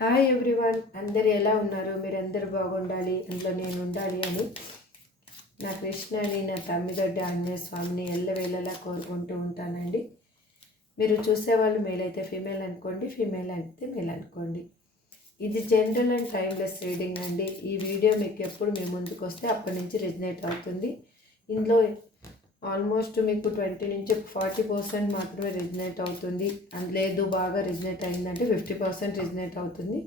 Hi everyone అందరు ఎలా ఉన్నారు? మీరు అందరు బాగుండాలి అందులో నేను ఉండాలి అని నా కృష్ణని నా తమ్మిదొడ్డి ఆంజనేయ స్వామిని ఎల్లవేళలా కోరుకుంటూ ఉంటానండి. మీరు చూసేవాళ్ళు మేల్ అయితే ఫీమేల్ అనుకోండి ఫీమేల్ అయితే మేల్ అనుకోండి. ఇది జనరల్ అండ్ టైమ్లెస్ రీడింగ్ అండి. ఈ వీడియో మీకు ఎప్పుడు మీ ముందుకు వస్తే అప్పటి నుంచి రెజినేట్ అవుతుంది. ఇందులో ఆల్మోస్ట్ మీకు ట్వంటీ నుంచి ఫార్టీ పర్సెంట్ మాత్రమే రిజినేట్ అవుతుంది. అండ్ లేదు బాగా రిజినేట్ అయిందంటే ఫిఫ్టీ పర్సెంట్ రిజినేట్ అవుతుంది.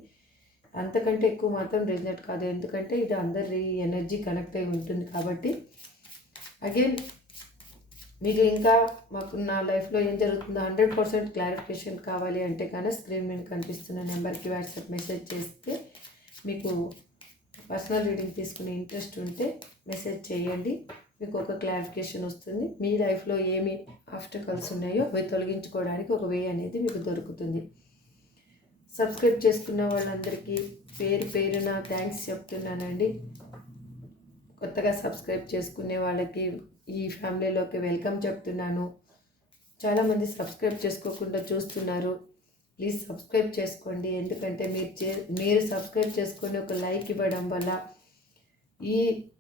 అంతకంటే ఎక్కువ మాత్రం రిజినేట్ కాదు. ఎందుకంటే ఇది అందరి ఎనర్జీ కనెక్ట్ అయి ఉంటుంది కాబట్టి. అగైన్ మీకు ఇంకా మాకు నా లైఫ్లో ఏం జరుగుతుందో హండ్రెడ్ పర్సెంట్ క్లారిఫికేషన్ కావాలి అంటే కానీ స్క్రీన్ మీద కనిపిస్తున్న నెంబర్కి వాట్సాప్ మెసేజ్ చేస్తే మీకు పర్సనల్ రీడింగ్ తీసుకునే ఇంట్రెస్ట్ ఉంటే మెసేజ్ చేయండి. మీకు ఒక క్లారిఫికేషన్ వస్తుంది. మీ లైఫ్లో ఏమి ఆబ్స్టకల్స్ ఉన్నాయో అవి తొలగించుకోవడానికి ఒక వే అనేది మీకు దొరుకుతుంది. సబ్స్క్రైబ్ చేసుకున్న వాళ్ళందరికీ పేరు పేరున థ్యాంక్స్ చెప్తున్నానండి. కొత్తగా సబ్స్క్రైబ్ చేసుకునే వాళ్ళకి ఈ ఫ్యామిలీలోకి వెల్కమ్ చెప్తున్నాను. చాలామంది సబ్స్క్రైబ్ చేసుకోకుండా చూస్తున్నారు. ప్లీజ్ సబ్స్క్రైబ్ చేసుకోండి. ఎందుకంటే మీరు చే మీరు సబ్స్క్రైబ్ చేసుకొని ఒక లైక్ ఇవ్వడం వల్ల ఈ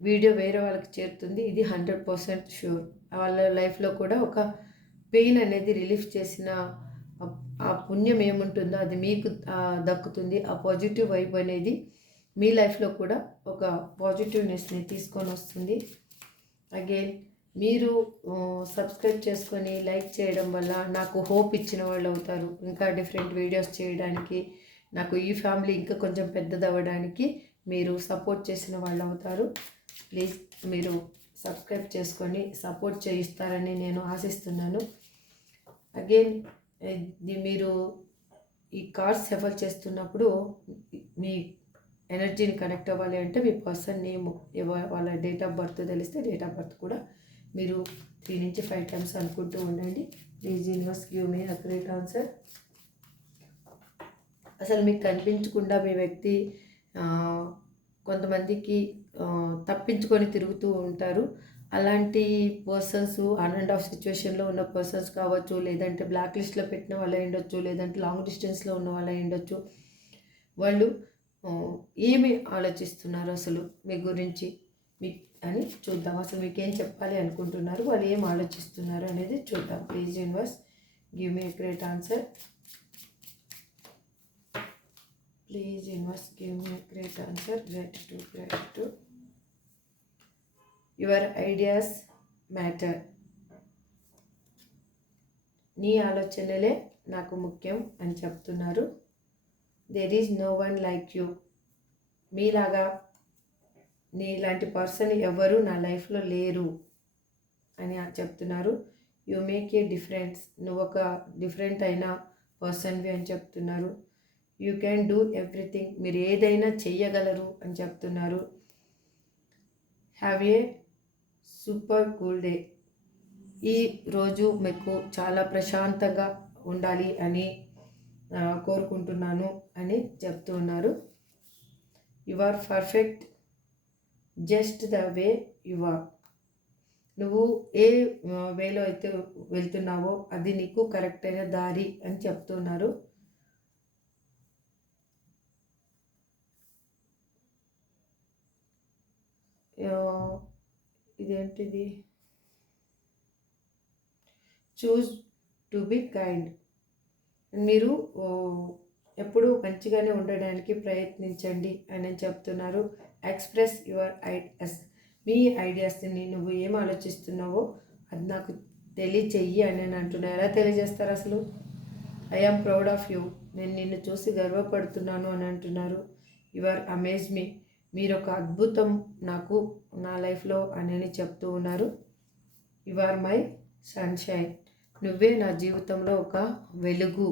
వీడియో వేరే వాళ్ళకి చేరుతుంది. ఇది హండ్రెడ్ పర్సెంట్ షూర్. వాళ్ళ లైఫ్లో కూడా ఒక పెయిన్ అనేది రిలీఫ్ చేసిన ఆ పుణ్యం ఏముంటుందో అది మీకు దక్కుతుంది. ఆ పాజిటివ్ వైబ్ అనేది మీ లైఫ్లో కూడా ఒక పాజిటివ్నెస్ని తీసుకొని వస్తుంది. అగైన్ మీరు సబ్స్క్రైబ్ చేసుకొని లైక్ చేయడం వల్ల నాకు హోప్ ఇచ్చిన వాళ్ళు అవుతారు. ఇంకా డిఫరెంట్ వీడియోస్ చేయడానికి నాకు ఈ ఫ్యామిలీ ఇంకా కొంచెం పెద్దదవ్వడానికి మీరు సపోర్ట్ చేసిన వాళ్ళు అవుతారు. ప్లీజ్ మీరు సబ్స్క్రైబ్ చేసుకొని సపోర్ట్ చేయిస్తారని నేను ఆశిస్తున్నాను. అగైన్ మీరు ఈ కార్డ్స్ సెఫర్ చేస్తున్నప్పుడు మీ ఎనర్జీని కనెక్ట్ అవ్వాలి అంటే మీ పర్సన్ నేమ్ వాళ్ళ డేట్ ఆఫ్ బర్త్ తెలిస్తే డేట్ ఆఫ్ బర్త్ కూడా మీరు త్రీ నుంచి ఫైవ్ టైమ్స్ అనుకుంటూ ఉండండి. Please universe give me accurate answer. అసలు మీకు కనిపించకుండా మీ వ్యక్తి కొంతమందికి తప్పించుకొని తిరుగుతూ ఉంటారు. అలాంటి పర్సన్స్ ఆన్ అండ్ ఆఫ్ సిచ్యువేషన్లో ఉన్న పర్సన్స్ కావచ్చు లేదంటే బ్లాక్ లిస్ట్లో పెట్టిన వాళ్ళు ఉండొచ్చు లేదంటే లాంగ్ డిస్టెన్స్లో ఉన్న వాళ్ళు ఉండొచ్చు. వాళ్ళు ఏమి ఆలోచిస్తున్నారు అసలు మీ గురించి? మీ అని చూద్దాం. అసలు మీకు ఏం చెప్పాలి అనుకుంటున్నారు? వాళ్ళు ఏం ఆలోచిస్తున్నారు అనేది చూద్దాం. Please universe give me great answer Please, universe, give me answer great to Gratitude, to your ideas matter నీ ఆలోచనలే నాకు ముఖ్యం అని చెప్తున్నారు. There is no one like you మీలాగా నీలాంటి పర్సన్ ఎవరు నా లైఫ్లో లేరు అని చెప్తున్నారు. యు మేక్ ఏ డిఫరెన్స్ నువ్వు ఒక డిఫరెంట్ అయిన పర్సన్వి అని చెప్తున్నారు. You can do everything. మీరు ఏదైనా చెయ్యగలరు అని చెప్తున్నారు. Have a super cool day. ఈ రోజు మీకు చాలా ప్రశాంతంగా ఉండాలి అని కోరుకుంటున్నాను అని చెప్తూ ఉన్నారు. You are perfect. Just the way you are. నువ్వు ఏ వేలో అయితే వెళ్తున్నావో అది నీకు కరెక్ట్ అయిన దారి అని చెప్తున్నారు ఇదేంటిది? Choose to be kind. మీరు ఎప్పుడు మంచిగానే ఉండడానికి ప్రయత్నించండి అని చెప్తున్నారు. Express your ideas. మీ ఐడియాస్ని నువ్వు ఏం ఆలోచిస్తున్నావో అది నాకు తెలియచెయ్యి అని నేను అంటున్నా. ఎలా తెలియజేస్తారు అసలు? I am proud of you. నేను నిన్ను చూసి గర్వపడుతున్నాను అని అంటున్నారు. You are amaze me. మీరు ఒక అద్భుతం నాకు నా లైఫ్లో అని చెప్తూ ఉన్నారు. యు ఆర్ మై సన్షైన్ నువ్వే నా జీవితంలో ఒక వెలుగు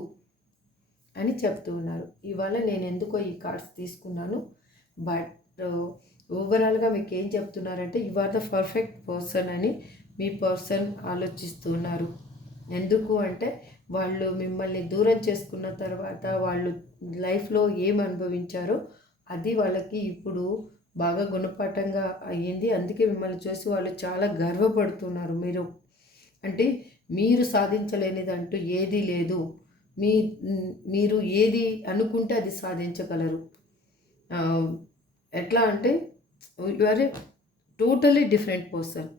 అని చెప్తూ ఉన్నారు. ఇవాళ నేను ఎందుకో ఈ కార్డ్స్ తీసుకున్నాను. బట్ ఓవరాల్గా మీకు ఏం చెప్తున్నారంటే you are the perfect person అని మీ పర్సన్ ఆలోచిస్తున్నారు ఎందుకు అంటే వాళ్ళు మిమ్మల్ని దూరం చేసుకున్న తర్వాత వాళ్ళు లైఫ్లో ఏం అనుభవించారో అది వాళ్ళకి ఇప్పుడు బాగా గుణపాఠంగా అయ్యింది. అందుకే మిమ్మల్ని చూసి వాళ్ళు చాలా గర్వపడుతున్నారు. మీరు అంటే మీరు సాధించలేనిది అంటూ ఏదీ లేదు. మీ మీరు ఏది అనుకుంటే అది సాధించగలరు. ఎట్లా అంటే you are a totally different person.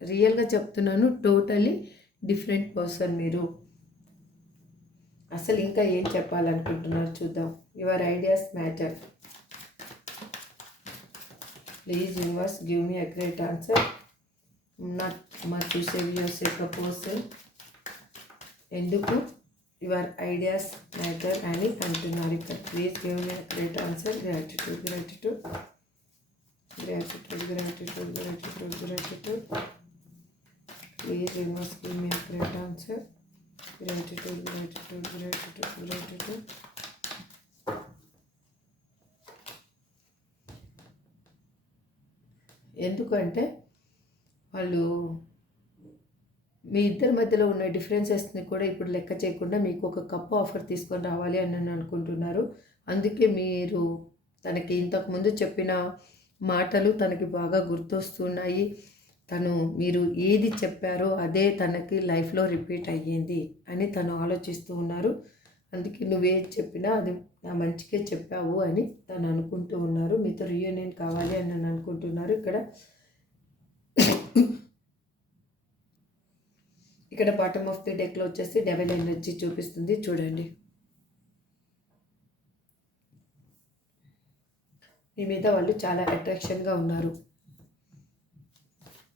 రియల్గా చెప్తున్నాను టోటలీ డిఫరెంట్ పర్సన్ మీరు. అసలు ఇంకా ఏం చెప్పాలనుకుంటున్నారు చూద్దాం. Your ideas matter. Please universe give me a great answer not much saviours యొక్క పర్సన్ ఎందుకు యువర్ ఐడియాస్ మ్యాటర్ అని అంటున్నారు ఇక్కడ please give me great answer gratitude gratitude gratitude gratitude gratitude gratitude please you must give me great answer gratitude gratitude gratitude gratitude ఎందుకంటే వాళ్ళు మీ ఇద్దరి మధ్యలో ఉన్న డిఫరెన్సెస్ని కూడా ఇప్పుడు లెక్క చేయకుండా మీకు ఒక కప్పు ఆఫర్ తీసుకొని రావాలి అని నన్ను అనుకుంటున్నారు. అందుకే మీరు తనకి ఇంతకుముందు చెప్పిన మాటలు తనకి బాగా గుర్తొస్తున్నాయి. తను మీరు ఏది చెప్పారో అదే తనకి లైఫ్లో రిపీట్ అయ్యింది అని తను ఆలోచిస్తూ ఉన్నారు. అందుకే నువ్వేది చెప్పినా అది నా మంచికే చెప్పావు అని తను అనుకుంటూ ఉన్నారు. మీతో రియూనియన్ కావాలి అని నన్ను అనుకుంటున్నారు. ఇక్కడ ఇక్కడ బాటమ్ ఆఫ్ ది డెక్లో వచ్చేసి డెవల్ ఎనర్జీ చూపిస్తుంది. చూడండి. మీ మీద వాళ్ళు చాలా అట్రాక్షన్గా ఉన్నారు.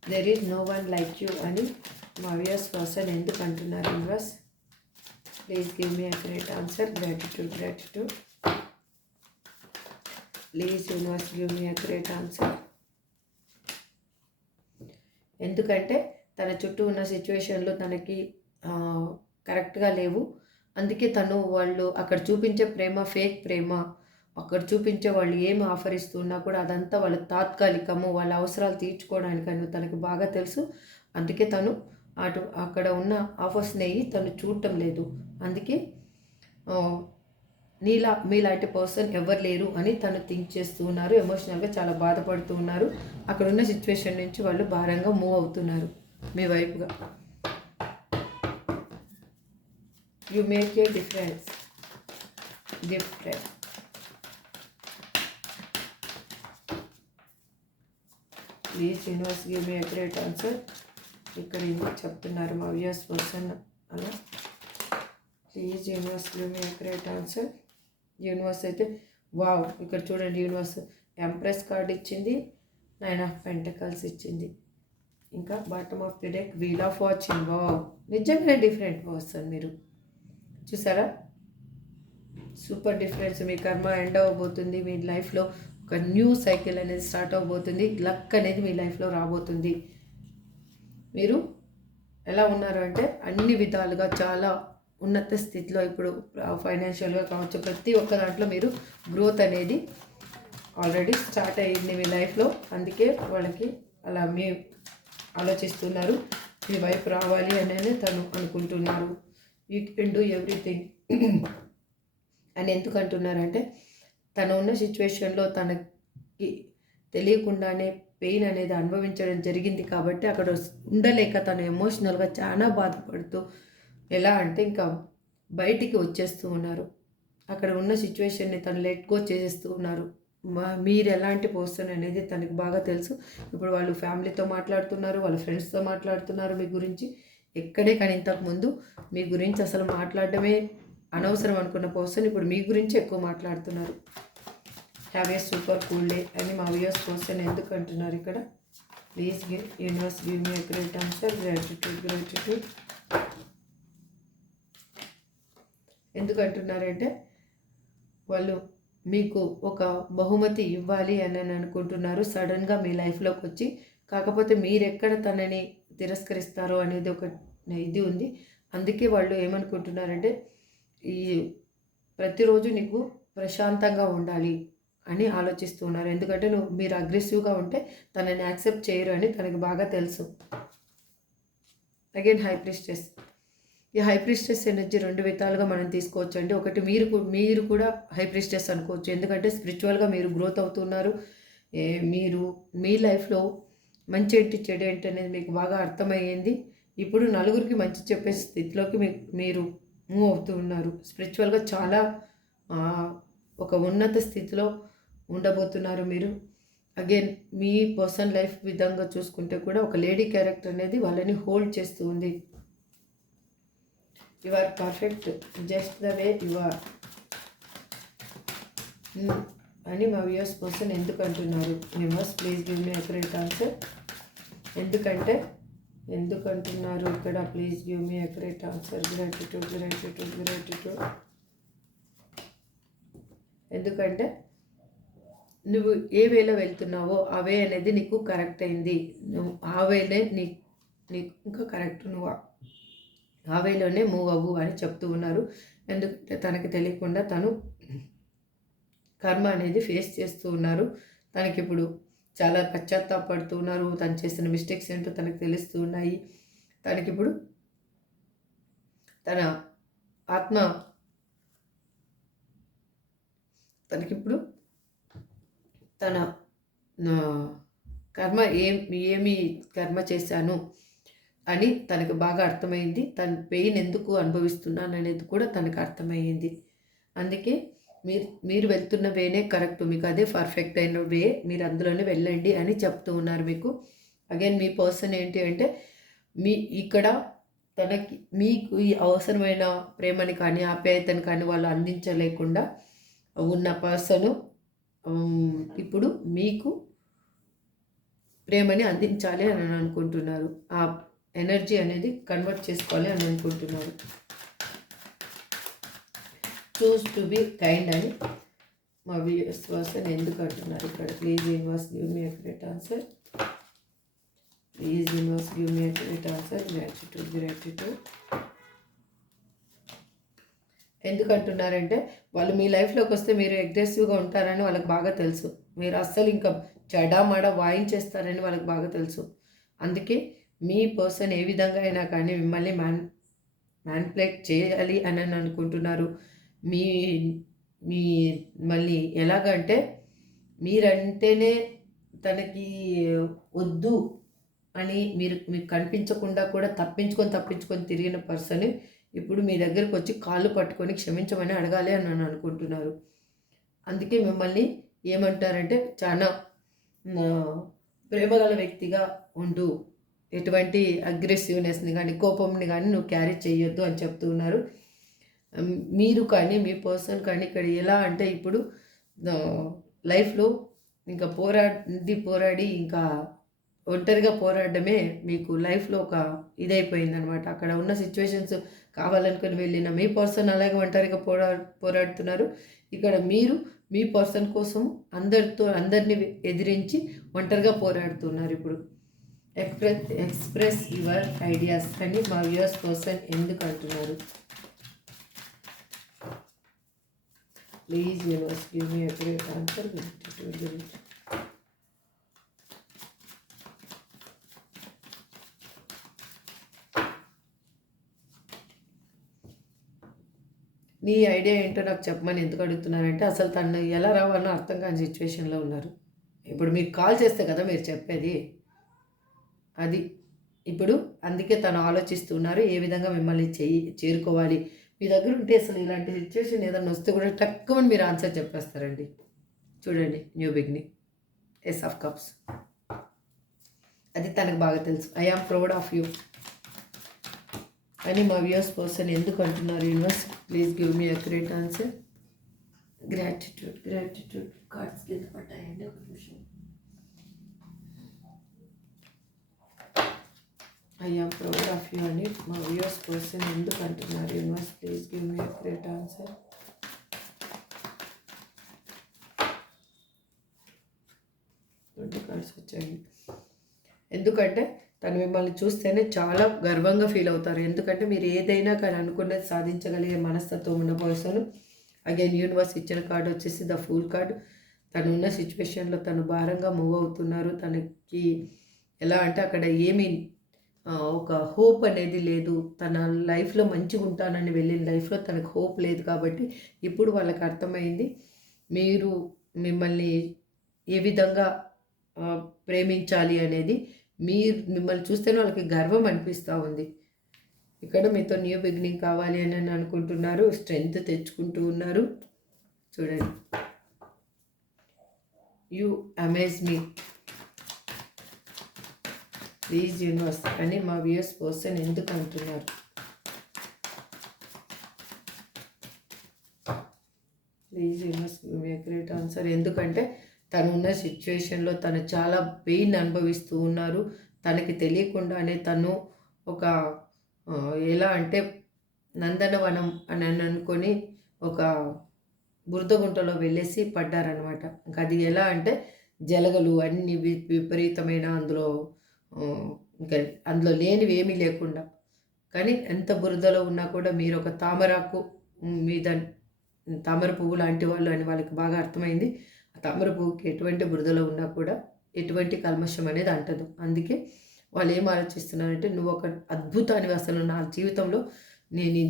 There is no one like you అని మా వ్యూయర్స్ పర్సన్ ఎందుకు అంటున్నారు universe please give me a great answer gratitude gratitude please universe give me a great answer ఎందుకంటే తన చుట్టూ ఉన్న సిచ్యువేషన్లు తనకి కరెక్ట్గా లేవు. అందుకే తను వాళ్ళు అక్కడ చూపించే ప్రేమ ఫేక్ ప్రేమ. అక్కడ చూపించే వాళ్ళు ఏమి ఆఫర్ ఇస్తున్నా కూడా అదంతా వాళ్ళ తాత్కాలికము వాళ్ళ అవసరాలు తీర్చుకోవడానికని తనకి బాగా తెలుసు. అందుకే తను అటు అక్కడ ఉన్న ఆఫర్స్ని తను చూడటం లేదు. అందుకే నీలా మీలాంటి పర్సన్ ఎవరు లేరు అని తను థింక్ చేస్తూ ఉన్నారు. ఎమోషనల్గా చాలా బాధపడుతూ ఉన్నారు. అక్కడ ఉన్న సిచ్యువేషన్ నుంచి వాళ్ళు భారంగా మూవ్ అవుతున్నారు మీ వైపుగా. You make a difference difference please universe give me great answer ఇక్కడ ఏమో చెప్తున్నారు మా వ్యూస్ పర్సన్ అలా? Please universe give me great answer universe అయితే వావ్ ఇక్కడ చూడండి యూనివర్స్ ఎంప్రెస్ కార్డ్ ఇచ్చింది నైన్ ఆఫ్ పెంటకల్స్ ఇచ్చింది. ఇంకా bottom of the deck wheel of watching wow నిజంగా డిఫరెంట్ పర్సన్ మీరు. చూసారా? సూపర్ డిఫరెన్స్ మీ కర్మ ఎండ్ అవ్వబోతుంది మీ లైఫ్లో ఒక న్యూ సైకిల్ అనేది స్టార్ట్ అవ్వబోతుంది లక్ అనేది మీ లైఫ్లో రాబోతుంది. మీరు ఎలా ఉన్నారు అంటే అన్ని విధాలుగా చాలా ఉన్నత స్థితిలో ఇప్పుడు ఫైనాన్షియల్గా కావచ్చు ప్రతి ఒక్క దాంట్లో మీరు గ్రోత్ అనేది ఆల్రెడీ స్టార్ట్ అయ్యింది మీ లైఫ్లో అందుకే వాళ్ళకి అలా మీ ఆలోచిస్తున్నారు మీ వైపు రావాలి అనేది తను అనుకుంటున్నారు. యూ కెన్ డూ ఎవ్రీథింగ్ అని ఎందుకు అంటున్నారంటే తను ఉన్న సిచ్యువేషన్లో తనకి తెలియకుండానే పెయిన్ అనేది అనుభవించడం జరిగింది కాబట్టి అక్కడ ఉండలేక తను ఎమోషనల్గా చాలా బాధపడుతూ ఎలా అంటే ఇంకా బయటికి వచ్చేస్తూ ఉన్నారు. అక్కడ ఉన్న సిచ్యువేషన్ని తను లెట్ గో చేసేస్తూ ఉన్నారు. మా- మీరు ఎలాంటి పర్సన్ అనేది తనకు బాగా తెలుసు. ఇప్పుడు వాళ్ళు ఫ్యామిలీతో మాట్లాడుతున్నారు వాళ్ళ ఫ్రెండ్స్తో మాట్లాడుతున్నారు మీ గురించి. ఎక్కడే కానీ ఇంతకుముందు మీ గురించి అసలు మాట్లాడడమే అనవసరం అనుకున్న పర్సన్ ఇప్పుడు మీ గురించి ఎక్కువ మాట్లాడుతున్నారు. Have a super cool day అని మా వ్యూస్ కోసం ఎందుకు అంటున్నారు ఇక్కడ please give universe give me great answer gratitude gratitude ఎందుకు అంటున్నారంటే వాళ్ళు మీకు ఒక బహుమతి ఇవ్వాలి అని అనుకుంటున్నారు. సడన్గా మీ లైఫ్లోకి వచ్చి కాకపోతే మీరెక్కడ తనని తిరస్కరిస్తారో అనేది ఒక ఇది ఉంది. అందుకే వాళ్ళు ఏమనుకుంటున్నారంటే ఈ ప్రతిరోజు నీకు ప్రశాంతంగా ఉండాలి. అని ఆలోచిస్తూ ఉన్నారు. ఎందుకంటే నువ్వు మీరు అగ్రెసివ్గా ఉంటే తనని యాక్సెప్ట్ చేయరు అని తనకి బాగా తెలుసు. అగైన్ హై ప్రిస్టెస్ ఈ హై ప్రిస్టెస్ ఎనర్జీ రెండు విధాలుగా మనం తీసుకోవచ్చు అండి. ఒకటి మీరు మీరు కూడా హై ప్రిస్టెస్ అనుకోవచ్చు. ఎందుకంటే స్పిరిచువల్గా మీరు గ్రోత్ అవుతున్నారు. మీరు మీ లైఫ్లో మంచి ఏంటి చెడు ఏంటి అనేది మీకు బాగా అర్థమయ్యింది. ఇప్పుడు నలుగురికి మంచి చెప్పే స్థితిలోకి మీ మీరు మూవ్ అవుతూ ఉన్నారు. స్పిరిచువల్గా చాలా ఒక ఉన్నత స్థితిలో ఉండబోతున్నారు మీరు. అగైన్ మీ పర్సనల్ లైఫ్ విధంగా చూసుకుంటే కూడా ఒక లేడీ క్యారెక్టర్ అనేది వాళ్ళని హోల్డ్ చేస్తూ ఉంది. You are perfect just the way you are అని మా వ్యూస్ పర్సన్ ఎందుకు అంటున్నారు? Members please give me accurate answer ఎందుకంటే ఎందుకు అంటున్నారు ఇక్కడ please give me accurate answer gratitude gratitude gratitude ఎందుకంటే నువ్వు ఏ వేలో వెళ్తున్నావో ఆ వే అనేది నీకు కరెక్ట్ అయింది. నువ్వు ఆ వేలే నీ నీకు ఇంకా కరెక్ట్ నువ్వు ఆ- వేలోనే మూవ్ అవ్వు అని చెప్తూ ఉన్నారు. ఎందుకంటే తనకి తెలియకుండా తను కర్మ అనేది ఫేస్ చేస్తూ ఉన్నారు. తనకి ఇప్పుడు చాలా పశ్చాత్తాపడుతూ ఉన్నారు. తను చేసిన మిస్టేక్స్ ఏంటో తనకు తెలుస్తూ ఉన్నాయి. తనకిప్పుడు తన ఆత్మ తనకిప్పుడు తన కర్మ ఏం ఏమి కర్మ చేశాను అని తనకు బాగా అర్థమైంది. తన పెయిన్ ఎందుకు అనుభవిస్తున్నాను అనేది కూడా తనకు అర్థమయ్యింది. అందుకే మీరు మీరు వెళ్తున్న వేనే కరెక్ట్ మీకు అదే పర్ఫెక్ట్ అయిన వే మీరు అందులోనే వెళ్ళండి అని చెప్తూ ఉన్నారు మీకు. అగైన్ మీ పర్సన్ ఏంటి అంటే మీ ఇక్కడ తనకి మీకు ఈ అవసరమైన ప్రేమని కానీ ఆప్యాయతని కానీ వాళ్ళు అందించలేకుండా ఉన్న పర్సను ఇప్పుడు మీకు ప్రేమని అందించాలి అని అనుకుంటున్నారు. ఆ ఎనర్జీ అనేది కన్వర్ట్ చేసుకోవాలి అని అనుకుంటున్నారు. చూస్ టు బి కైండ్ అని మా వ్యూస్ పర్సన్ ఎందుకు అంటున్నారు ఇక్కడ? Please universe give me accurate answer please universe give me accurate answer gratitude gratitude ఎందుకంటున్నారంటే వాళ్ళు మీ లైఫ్లోకి వస్తే మీరు అగ్రెసివ్గా ఉంటారని వాళ్ళకి బాగా తెలుసు. మీరు అస్సలు ఇంకా చెడామడ వాయించేస్తారని వాళ్ళకి బాగా తెలుసు. అందుకే మీ పర్సన్ ఏ విధంగా అయినా కానీ మిమ్మల్ని మ్యాన్ మ్యాన్ప్లేట్ చేయాలి అని అని అనుకుంటున్నారు. మీ మీ మళ్ళీ ఎలాగంటే మీరంటేనే తనకి వద్దు అని మీరు మీకు కనిపించకుండా కూడా తప్పించుకొని తప్పించుకొని తిరిగిన పర్సన్ ఇప్పుడు మీ దగ్గరకు వచ్చి కాళ్ళు పట్టుకొని క్షమించమని అడగాలి అని నన్ను అనుకుంటున్నారు. అందుకే మిమ్మల్ని ఏమంటారంటే చాలా ప్రేమగల వ్యక్తిగా ఉండు. ఎటువంటి అగ్రెసివ్నెస్ని కానీ కోపంని కానీ నువ్వు క్యారీ చేయొద్దు అని చెప్తూ ఉన్నారు. మీరు కానీ మీ పర్సన్ కానీ ఇక్కడ ఎలా అంటే ఇప్పుడు లైఫ్లో ఇంకా పోరాడి పోరాడి ఇంకా ఒంటరిగా పోరాడమే మీకు లైఫ్లో ఒక ఇదైపోయిందనమాట అక్కడ ఉన్న సిచ్యువేషన్స్ కావాలనుకుని వెళ్ళిన మీ పర్సన్ అలాగే ఒంటరిగా పోరా పోరాడుతున్నారు. ఇక్కడ మీరు మీ పర్సన్ కోసం అందరితో అందరినీ ఎదిరించి ఒంటరిగా పోరాడుతున్నారు ఇప్పుడు. ఎక్స్ప్రెస్ ఎక్స్ప్రెస్ యువర్ ఐడియాస్ అని మా వ్యూయర్స్ పర్సన్ ఎందుకు అంటున్నారు? Please universe give me accurate answer నీ ఐడియా ఏంటో నాకు చెప్పమని ఎందుకు అడుగుతున్నారంటే అసలు తను ఎలా రావాలో అర్థం కాని సిచ్యువేషన్లో ఉన్నారు. ఇప్పుడు మీకు కాల్ చేస్తే కదా మీరు చెప్పేది. అది. ఇప్పుడు అందుకే తను ఆలోచిస్తున్నారు ఏ విధంగా మిమ్మల్ని చేయి చేరుకోవాలి. మీ దగ్గర ఉంటే అసలు ఇలాంటి సిచ్యువేషన్ ఏదైనా వస్తే కూడా తక్కువని మీరు ఆన్సర్ చెప్పేస్తారండి. చూడండి new beginning ace of cups అది తనకు బాగా తెలుసు. I am proud of you అని మా వ్యూస్ పర్సన్ ఎందుకు అంటున్నారు? Universe please give me accurate answer. Gratitude gratitude cards కింద పడ్డాయండి ఒక నిమిషం. ఐ ప్రౌడ్ ఆఫ్ యూ అని మా వ్యూస్ పర్సన్ ఎందుకు అంటున్నారు? Universe please give me accurate answer. రెండు కార్డ్స్ వచ్చాయి. ఎందుకంటే తను మిమ్మల్ని చూస్తేనే చాలా గర్వంగా ఫీల్ అవుతారు. ఎందుకంటే మీరు ఏదైనా కానీ అనుకున్నది సాధించగలిగే మనస్తత్వం ఉన్న పర్సన్ అగైన్ యూనివర్స్ ఇచ్చిన కార్డు వచ్చేసి ద ఫుల్ కార్డ్ తను ఉన్న సిచ్యువేషన్లో తను భారంగా మూవ్ అవుతున్నారు. తనకి ఎలా అంటే అక్కడ ఏమీ ఒక హోప్ అనేది లేదు. తన లైఫ్లో మంచిగా ఉంటానని వెళ్ళిన లైఫ్లో తనకు హోప్ లేదు కాబట్టి ఇప్పుడు వాళ్ళకి అర్థమైంది. మీరు మిమ్మల్ని ఏ విధంగా ప్రేమించాలి అనేది మీరు మిమ్మల్ని చూస్తేనే వాళ్ళకి గర్వం అనిపిస్తూ ఉంది. ఇక్కడ మీతో న్యూ బిగినింగ్ కావాలి అని అని అనుకుంటున్నారు. స్ట్రెంగ్త్ తెచ్చుకుంటూ ఉన్నారు. చూడండి. You amaze me. Please universe. అని మా వ్యూస్ పర్సన్ ఎందుకు అంటున్నారు? Please universe me great answer. ఎందుకంటే తను ఉన్న సిచ్యువేషన్లో తను చాలా పెయిన్ అనుభవిస్తూ ఉన్నారు. తనకి తెలియకుండానే తను ఒక ఎలా అంటే నందనవనం అని అనుకొని ఒక బురదగుంటలో వెళ్ళేసి పడ్డారనమాట ఇంకా అది ఎలా అంటే జలగలు అన్ని వి- విపరీతమైన అందులో ఇంకా అందులో లేనివి ఏమీ లేకుండా. కానీ ఎంత బురదలో ఉన్నా కూడా మీరు ఒక తామరాకు మీద తామర పువ్వు లాంటి వాళ్ళు అని వాళ్ళకి బాగా అర్థమైంది. తామరపువ్వుకి ఎటువంటి బురదలో ఉన్నా కూడా ఎటువంటి కల్మషం అనేది అంటదు. అందుకే వాళ్ళు ఏం ఆలోచిస్తున్నారంటే నువ్వు ఒక అద్భుతానివి అసలు నా జీవితంలో నేను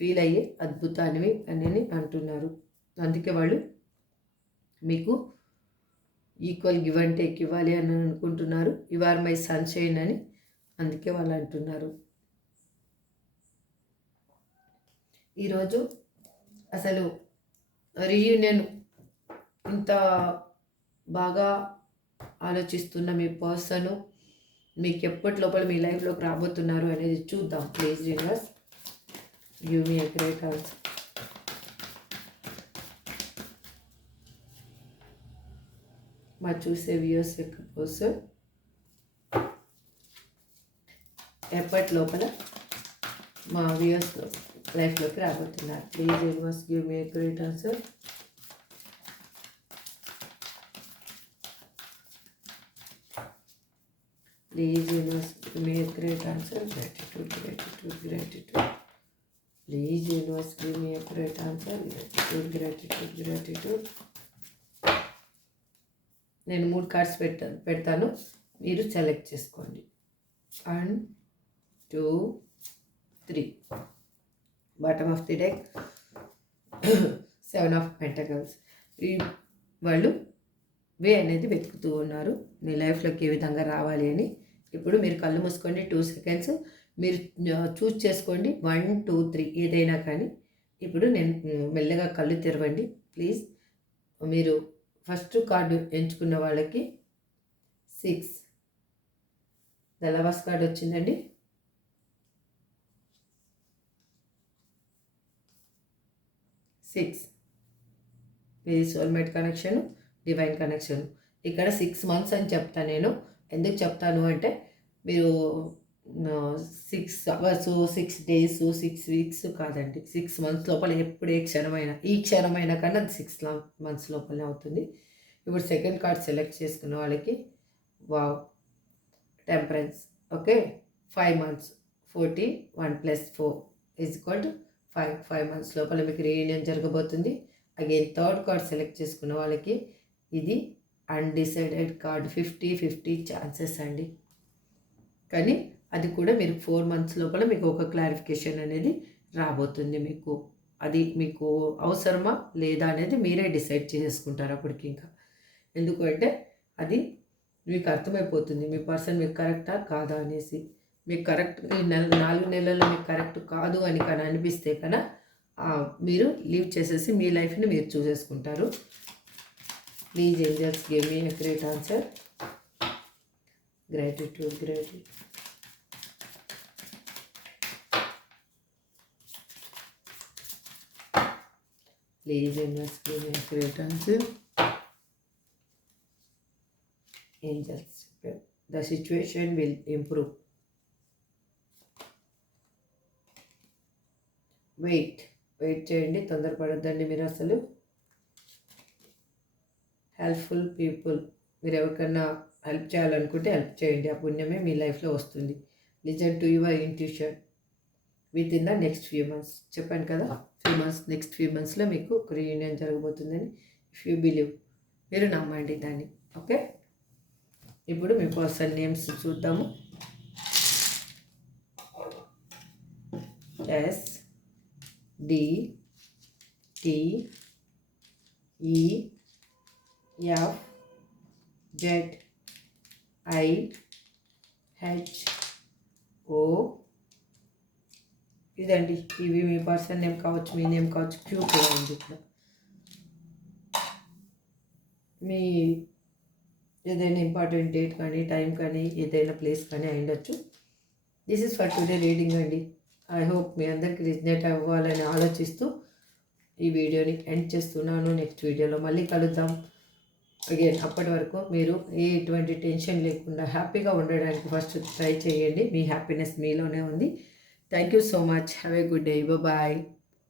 ఫీల్ అయ్యే అద్భుతానివి అని అంటున్నారు. అందుకే వాళ్ళు మీకు ఈక్వల్ గివ్ అండ్ టేక్ ఇవ్వాలి అని అనుకుంటున్నారు. యు ఆర్ మై సన్షైన్ అని అందుకే వాళ్ళు అంటున్నారు. ఈరోజు అసలు రీయూనియన్ అంత బాగా ఆలోచిస్తున్న మీ పర్సను మీకు ఎప్పటి లోపల మీ లైఫ్లోకి రాబోతున్నారు అనేది చూద్దాం please universe you me great answer మా చూసే వ్యూస్ యొక్క పర్సన్ ఎప్పటి లోపల మా వ్యూస్ లైఫ్లోకి రాబోతున్నారు. Please universe give me great answer please universe make great answer gratitude gratitude gratitude please universe give me great answer gratitude gratitude gratitude నేను మూడు కార్డ్స్ పెట్టా పెడతాను మీరు సెలెక్ట్ చేసుకోండి and two three bottom of the deck seven of pentacles ఈ వాళ్ళు వే అనేది వెతుకుతూ ఉన్నారు మీ లైఫ్లోకి ఏ విధంగా రావాలి అని ఇప్పుడు మీరు కళ్ళు మూసుకోండి టూ సెకండ్స్ మీరు చూస్ చేసుకోండి. వన్ టూ త్రీ ఏదైనా కానీ. ఇప్పుడు నేను మెల్లగా కళ్ళు తెరవండి. ప్లీజ్ మీరు ఫస్ట్ కార్డు ఎంచుకున్న వాళ్ళకి సిక్స్ ద కార్డు వచ్చిందండి. సిక్స్ ఇది సోల్మేట్ కనెక్షన్ డివైన్ కనెక్షన్ ఇక్కడ సిక్స్ మంత్స్ అని చెప్తాను నేను. ఎందుకు చెప్తాను అంటే మీరు six hours six days six weeks కాదండి. సిక్స్ మంత్స్ లోపల ఎప్పుడు ఏ క్షణమైనా ఈ క్షణమైన కన్నా అది సిక్స్ మంత్స్ లోపలనే అవుతుంది. ఇప్పుడు సెకండ్ కార్డ్ సెలెక్ట్ చేసుకున్న వాళ్ళకి wow temperance okay five months forty one plus four is equal to five five months లోపల మీకు రీయూనియన్ జరగబోతుంది. అగైన్ థర్డ్ కార్డ్ సెలెక్ట్ చేసుకున్న వాళ్ళకి ఇది undecided card fifty fifty chances అండి. కానీ అది కూడా మీరు ఫోర్ మంత్స్ లోపల మీకు ఒక క్లారిఫికేషన్ అనేది రాబోతుంది మీకు. అది మీకు అవసరమా లేదా అనేది మీరే డిసైడ్ చేసుకుంటారు అప్పటికి ఇంకా. ఎందుకంటే అది మీకు అర్థమైపోతుంది. మీ పర్సన్ మీకు కరెక్టా కాదా అనేసి. మీకు కరెక్ట్ ఈ నెల నాలుగు నెలల్లో మీకు కరెక్ట్ కాదు అని కానీ అనిపిస్తే కన్నా ఆ, మీరు లీవ్ చేసేసి మీ లైఫ్ని మీరు చూసేసుకుంటారు. Please angels game me a great answer gratitude gratitude please angels give me a great answer angels the situation will improve wait wait చేయండి. తొందరపడద్దండి మీరు అసలు. Helpful people. మీరు ఎవరికన్నా హెల్ప్ చేయాలనుకుంటే హెల్ప్ చేయండి. ఆ పుణ్యమే మీ లైఫ్లో వస్తుంది. Listen to your intuition. Within the next few months. చెప్పాను కదా ఫ్యూ మంత్స్ నెక్స్ట్ ఫ్యూ మంత్స్లో మీకు ఒక రీయూనియన్ జరగబోతుందని ఇఫ్ యూ బిలీవ్. మీరు నమ్మండి దాన్ని. ఓకే? ఇప్పుడు మీ పర్సన్ నేమ్స్ చూద్దాము. S D T E F Z I H O ఇదండి. ఇవి మీ పర్సన్ నేమ్ కావచ్చు మీ నేమ్ కావచ్చు క్యూ కూడా ఉంది ఇట్లా మీ ఏదైనా ఇంపార్టెంట్ డేట్ కానీ టైం కానీ ఏదైనా ప్లేస్ కానీ అయి ఉండొచ్చు. This is for today reading అండి. ఐ హోప్ మీ అందరికి రిజనేట్ అవ్వాలని ఆలోచిస్తూ ఈ వీడియోని ఎండ్ చేస్తున్నాను. నెక్స్ట్ వీడియోలో మళ్ళీ కలుద్దాం. అగైన్ అప్పటి వరకు మీరు ఎటువంటి టెన్షన్ లేకుండా హ్యాపీగా ఉండడానికి ఫస్ట్ ట్రై చేయండి. మీ హ్యాపీనెస్ మీలోనే ఉంది. Thank you so much have a good day bye